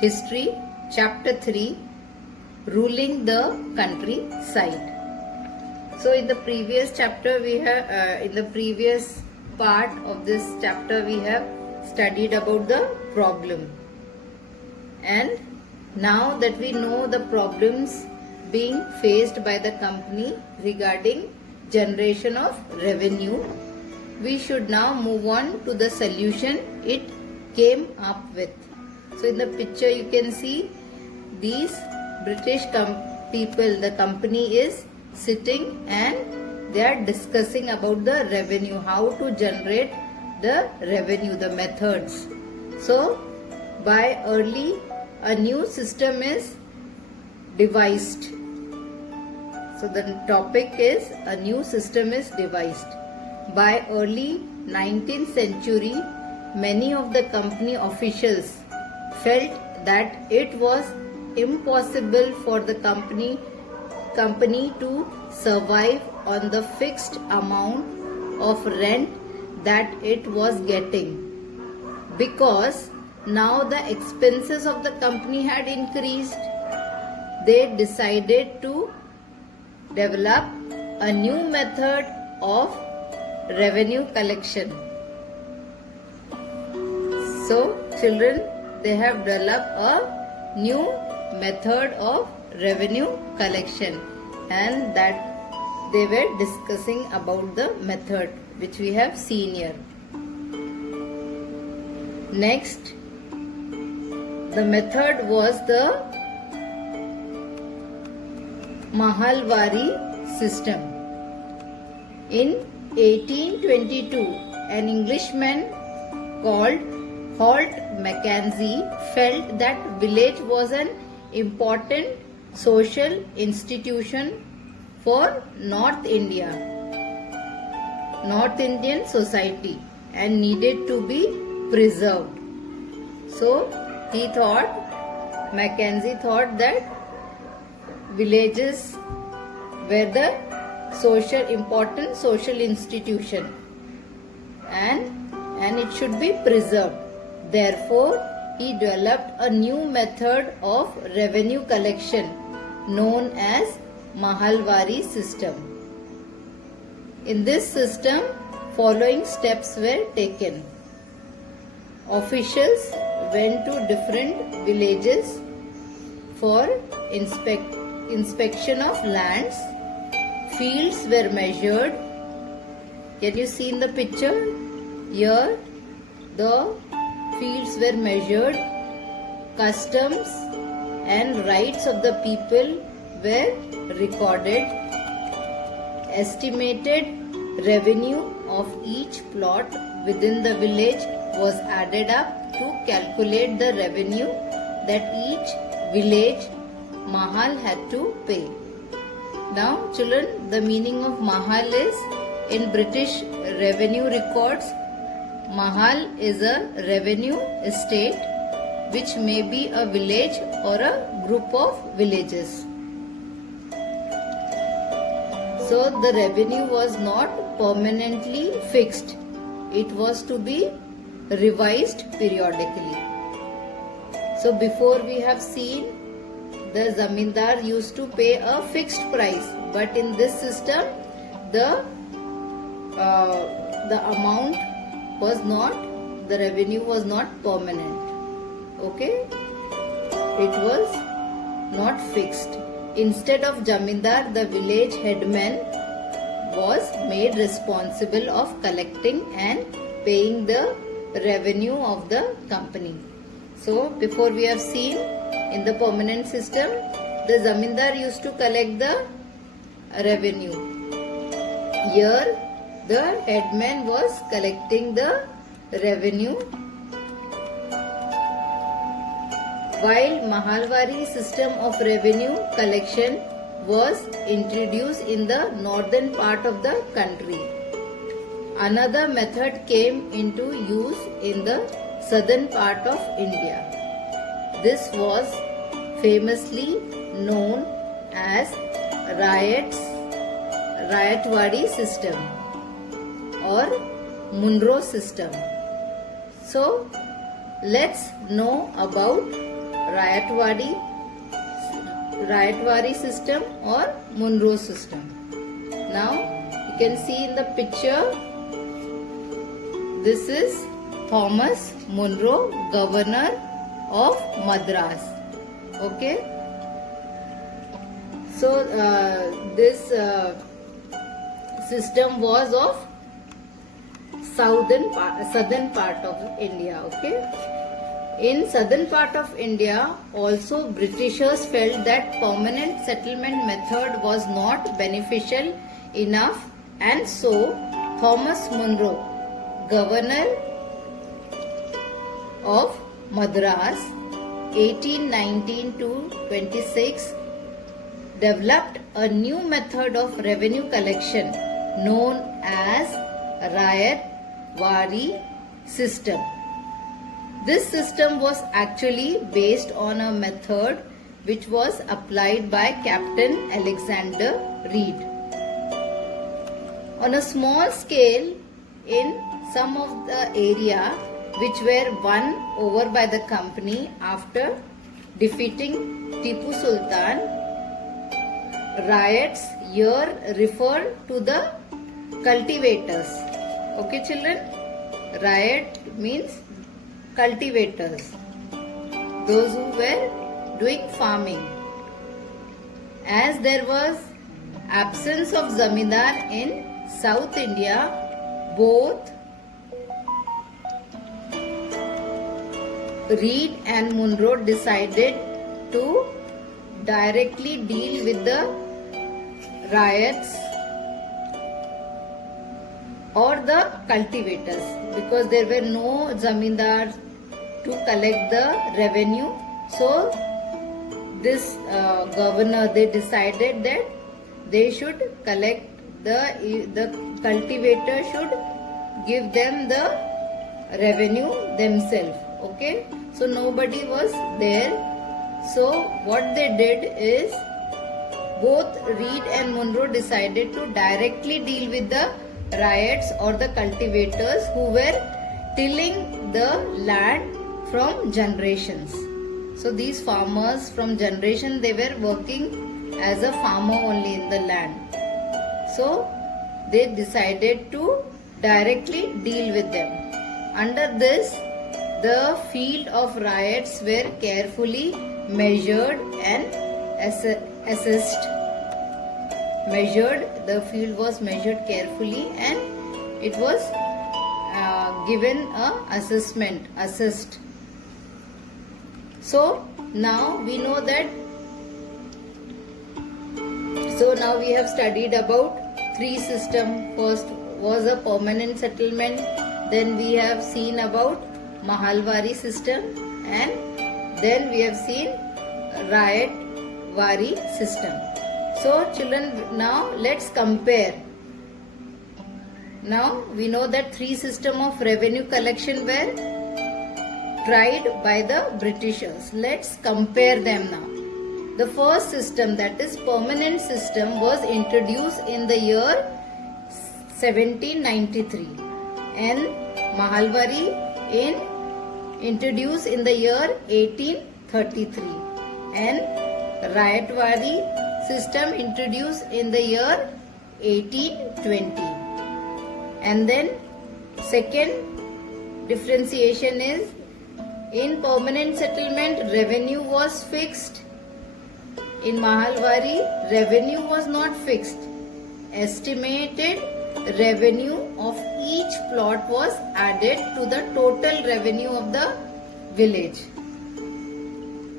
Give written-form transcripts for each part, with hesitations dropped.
History, Chapter 3, Ruling the Countryside. So in the previous chapter we have, in the previous part of this chapter we have studied about the problem. And now that we know the problems being faced by the company regarding generation of revenue, we should now move on to the solution it came up with. So in the picture you can see these British people, the company is sitting and they are discussing about the revenue, how to generate the revenue, the methods. So by early a new system is devised. So the topic is a new system is devised. By early 19th century, many of the company officials felt that it was impossible for the company to survive on the fixed amount of rent that it was getting, because now the expenses of the company had increased. They decided to develop a new method of revenue collection. So children, they have developed a new method of revenue collection, and that they were discussing about the method which we have seen here. Next, the method was the Mahalwari system. In 1822, an Englishman called Holt Mackenzie felt that village was an important social institution for North Indian society and needed to be preserved. So Mackenzie thought that villages were the important social institution and it should be preserved. Therefore, he developed a new method of revenue collection known as Mahalwari system. In this system, following steps were taken. Officials went to different villages for inspection of lands. Fields were measured. Can you see in the picture? Here, the fields were measured. Customs and rights of the people were recorded. Estimated revenue of each plot within the village was added up to calculate the revenue that each village mahal had to pay. Now children, the meaning of mahal is, in British revenue records, mahal is a revenue estate which may be a village or a group of villages. So the revenue was not permanently fixed. It was to be revised periodically. So before we have seen the zamindar used to pay a fixed price, but in this system the amount was not, the revenue was not permanent. Okay, it was not fixed. Instead of zamindar, the village headman was made responsible of collecting and paying the revenue of the company. So before we have seen, in the permanent system, the zamindar used to collect the revenue. Here, the headman was collecting the revenue. While Mahalwari system of revenue collection was introduced in the northern part of the country, another method came into use in the southern part of India. This was famously known as Rayatwadi system or Munro system. So let's know about Rayatwari system or Monroe system. Now you can see in the picture, this is Thomas Monroe, Governor of Madras. Okay. So this system was of southern part of India. Okay. In southern part of India, also Britishers felt that permanent settlement method was not beneficial enough, and so Thomas Monroe, Governor of Madras, 1819 to 26, developed a new method of revenue collection known as Rayatwari system. This system was actually based on a method which was applied by Captain Alexander Reed. On a small scale, in some of the area which were won over by the company after defeating Tipu Sultan, riots here refer to the cultivators. Okay children, riot means cultivators, those who were doing farming. As there was absence of zamindar in South India, both Reed and Monroe decided to directly deal with the riots or the cultivators, because there were no zamindars to collect the revenue. So this governor, they decided that they should collect the cultivator should give them the revenue themselves. Okay, so nobody was there. So what they did is, both Reed and Monroe decided to directly deal with the riots or the cultivators who were tilling the land from generations. So these farmers from generation, they were working as a farmer only in the land. So they decided to directly deal with them. Under this, the field of riots were carefully measured and assessed. The field was measured carefully and it was given assessed. So now we know that. So now we have studied about three systems. First was a permanent settlement. Then we have seen about Mahalwari system, and then we have seen Rayatwari system. So children, now let's compare. Now we know that three systems of revenue collection were tried by the Britishers. Let's compare them now. The first system, that is permanent system, was introduced in the year 1793, and Mahalwari introduced in the year 1833, and Rayatwari system introduced in the year 1820. And then second differentiation is, in permanent settlement revenue was fixed. In Mahalwari, revenue was not fixed. Estimated revenue of each plot was added to the total revenue of the village.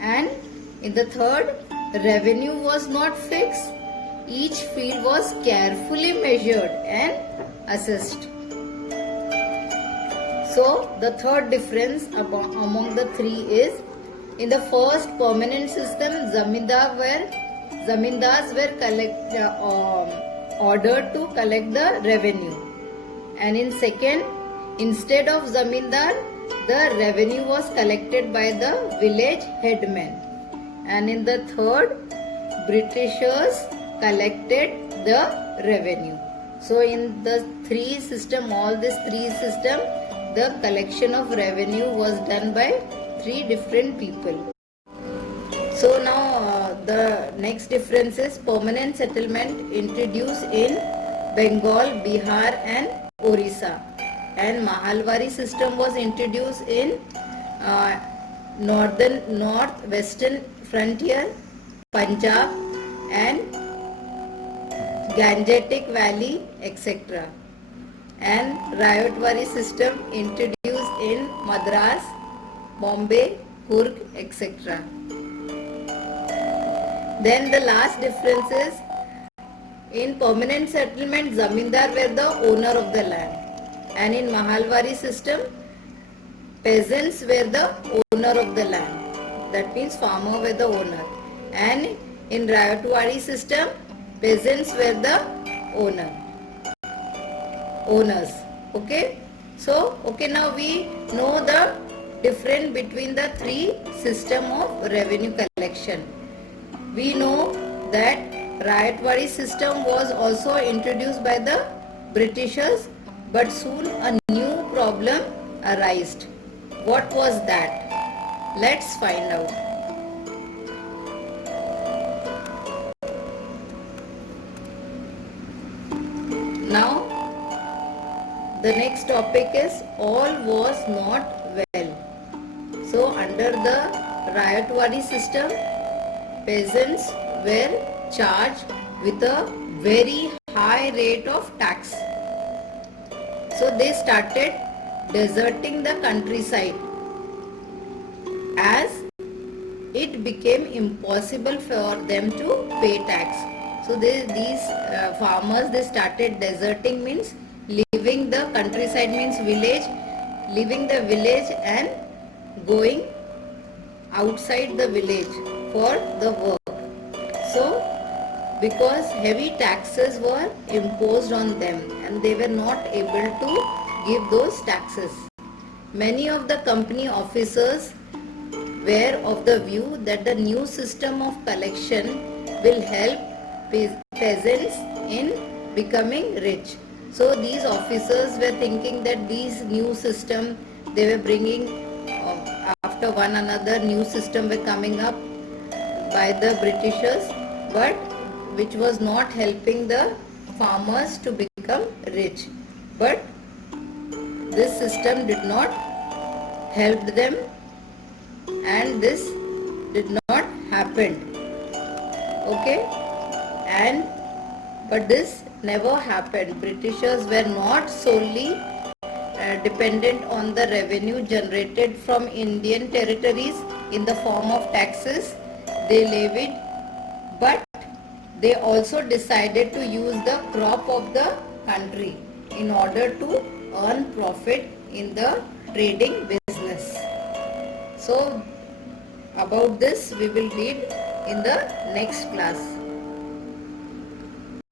And in the third, revenue was not fixed. Each field was carefully measured and assessed. So the third difference among the three is, in the first permanent system, zamindars were ordered to collect the revenue, and in second, instead of zamindar, the revenue was collected by the village headman, and in the third, Britishers collected the revenue. So in the three system, all these three system, the collection of revenue was done by three different people. So now the next difference is permanent settlement introduced in Bengal, Bihar and Orissa, and Mahalwari system was introduced in northwestern frontier, Punjab and Gangetic Valley, etc. And Rayotwari system introduced in Madras, Bombay, Coorg, etc. Then the last difference is, in permanent settlement, Zamindar were the owner of the land, and in Mahalwari system, peasants were the owner of the land. That means farmer were the owner, and in Rayotwari system, peasants were the owners. Okay. So now we know the difference between the three system of revenue collection. We know that Rayotwari system was also introduced by the Britishers, but soon a new problem arose. What was that? Let's find out. Now the next topic is all was not well. So under the Rayotwari system, peasants were charged with a very high rate of tax. So they started deserting the countryside as it became impossible for them to pay tax. So these farmers, they started deserting, means leaving the countryside, means village, leaving the village and going outside the village for the work. So because heavy taxes were imposed on them and they were not able to give those taxes. Many of the company officers were of the view that the new system of collection will help peasants in becoming rich. So these officers were thinking that these new system they were bringing, after one another new system were coming up by the Britishers, but which was not helping the farmers to become rich. But this system did not help them and this did not happen. Okay, but this never happened. Britishers were not solely dependent on the revenue generated from Indian territories in the form of taxes they levied, but they also decided to use the crop of the country in order to earn profit in the trading business. So about this we will read in the next class.